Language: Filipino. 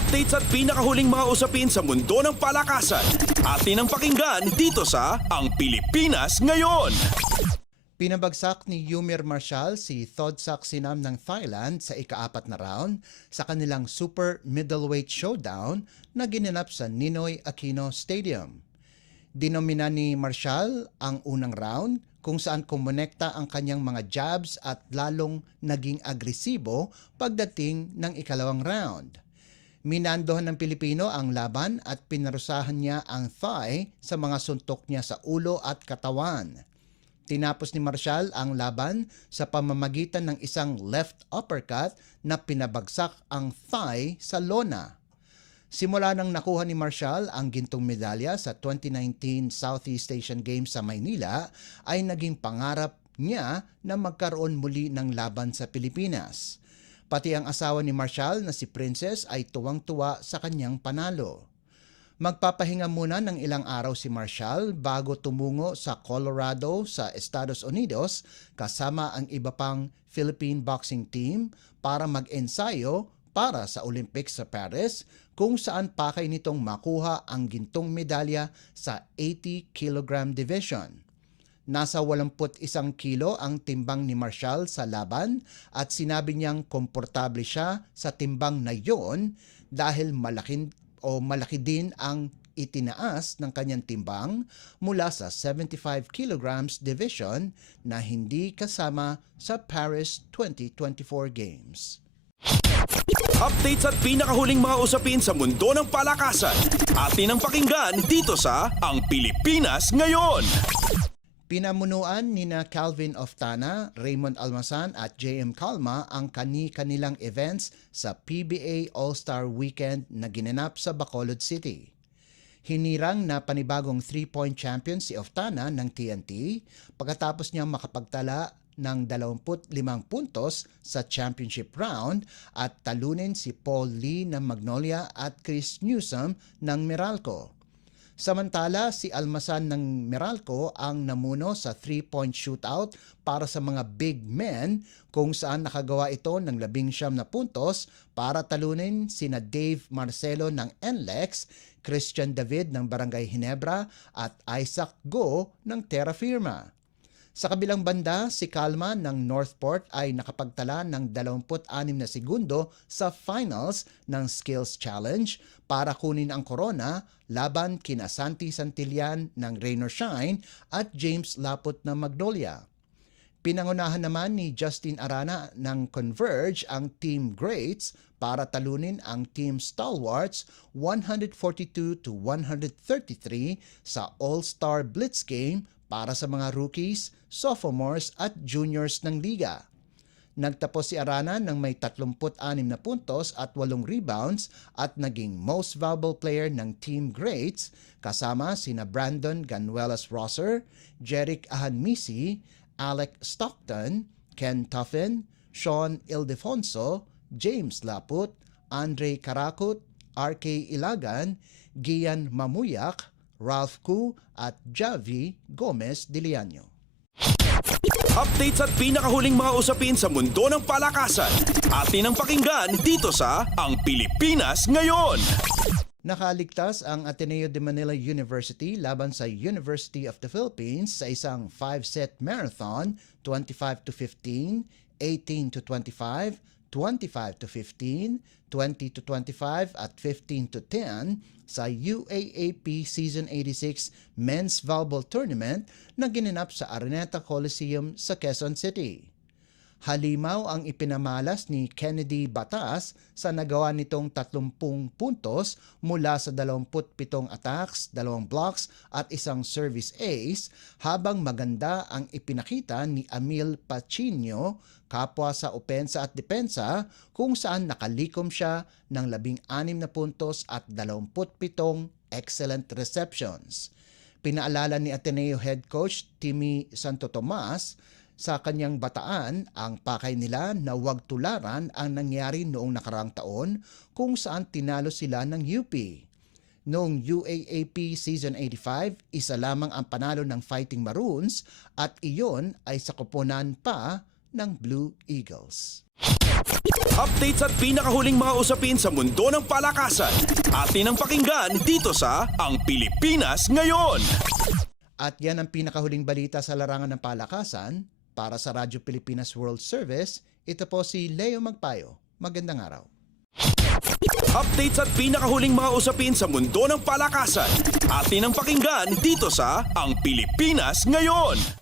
Updates at pinakahuling mga usapin sa mundo ng palakasan. Atin ang pakinggan dito sa Ang Pilipinas Ngayon. Pinabagsak ni Yumir Marshall si Thodsak Sinam ng Thailand sa ika-4 na round sa kanilang super middleweight showdown na ginanap sa Ninoy Aquino Stadium. Dinomina ni Marshall ang unang round kung saan kumonekta ang kanyang mga jabs at lalong naging agresibo pagdating ng ikalawang round. Minandohan ng Pilipino ang laban at pinarusahan niya ang thigh sa mga suntok niya sa ulo at katawan. Tinapos ni Marshall ang laban sa pamamagitan ng isang left uppercut na pinabagsak ang thigh sa lona. Simula nang nakuha ni Marshall ang gintong medalya sa 2019 Southeast Asian Games sa Maynila ay naging pangarap niya na magkaroon muli ng laban sa Pilipinas. Pati ang asawa ni Marshall na si Princess ay tuwang-tuwa sa kanyang panalo. Magpapahinga muna ng ilang araw si Marshall bago tumungo sa Colorado sa Estados Unidos kasama ang iba pang Philippine boxing team para mag-ensayo para sa Olympics sa Paris kung saan pakay nitong makuha ang gintong medalya sa 80 kg division. Nasa 81 kilo ang timbang ni Marshall sa laban at sinabi niyang komportable siya sa timbang na yon dahil malaki din ang itinaas ng kanyang timbang mula sa 75 kilograms division na hindi kasama sa Paris 2024 Games. Updates at pinakahuling mga usapin sa mundo ng palakasan. Atin ang pakinggan dito sa Ang Pilipinas Ngayon. Pinamunuan nina Calvin Oftana, Raymond Almasan at JM Calma ang kani-kanilang events sa PBA All-Star Weekend na ginanap sa Bacolod City. Hinirang na panibagong 3-point champion si Oftana ng TNT pagkatapos niyang makapagtala ng 25 puntos sa championship round at talunin si Paul Lee ng Magnolia at Chris Newsom ng Meralco. Samantala, si Almasan ng Meralco ang namuno sa 3-point shootout para sa mga big men kung saan nakagawa ito ng 19 na puntos para talunin sina Dave Marcelo ng NLEX, Christian David ng Barangay Ginebra at Isaac Go ng Terra Firma. Sa kabilang banda, si Calma ng Northport ay nakapagtala ng 26 na segundo sa finals ng Skills Challenge para kunin ang corona laban kina Santi Santillan ng Rain or Shine at James Laput ng Magnolia. Pinangunahan naman ni Justin Arana ng Converge ang Team Greats para talunin ang Team Stalwarts 142-133 sa All-Star Blitz Game para sa mga rookies, sophomores at juniors ng liga. Nagtapos si Arana ng may 36 na puntos at 8 rebounds at naging most valuable player ng Team Greats kasama sina Brandon Ganuelas-Rosser, Jeric Ahanmisi, Alec Stockton, Ken Tuffin, Sean Ildefonso, James Laput, Andre Karakut, RK Ilagan, Gian Mamuyak, Ralph Koo at Javi Gomez Diliano. Updates at pinakahuling mga usapin sa mundo ng palakasan. Atin ang pakinggan dito sa Ang Pilipinas Ngayon. Nakaligtas ang Ateneo de Manila University laban sa University of the Philippines sa isang 5-set marathon 25-15, 18-25, 25-15, 20-25 at 15-10 sa UAAP Season 86 Men's Volleyball Tournament na ginanap sa Araneta Coliseum sa Quezon City. Halimaw ang ipinamalas ni Kennedy Batas sa nagawa nitong 30 puntos mula sa 27 attacks, 2 blocks at isang service ace habang maganda ang ipinakita ni Amil Pacino kapwa sa opensa at depensa kung saan nakalikom siya ng 16 na puntos at 27 excellent receptions. Pinaalala ni Ateneo head coach Timmy Santo Tomas sa kanyang bataan ang pakay nila na huwag tularan ang nangyari noong nakarang taon kung saan tinalo sila ng UP. Noong UAAP Season 85, isa lamang ang panalo ng Fighting Maroons at iyon ay sa koponan pa ng Blue Eagles. Updates at pinakahuling mga usapin sa mundo ng palakasan. Atin ang pakinggan dito sa Ang Pilipinas Ngayon. At yan ang pinakahuling balita sa larangan ng palakasan. Para sa Radyo Pilipinas World Service, ito po si Leo Magpayo. Magandang araw. Updates at pinakahuling mga usapin sa mundo ng palakasan. Atin ang pakinggan dito sa Ang Pilipinas Ngayon.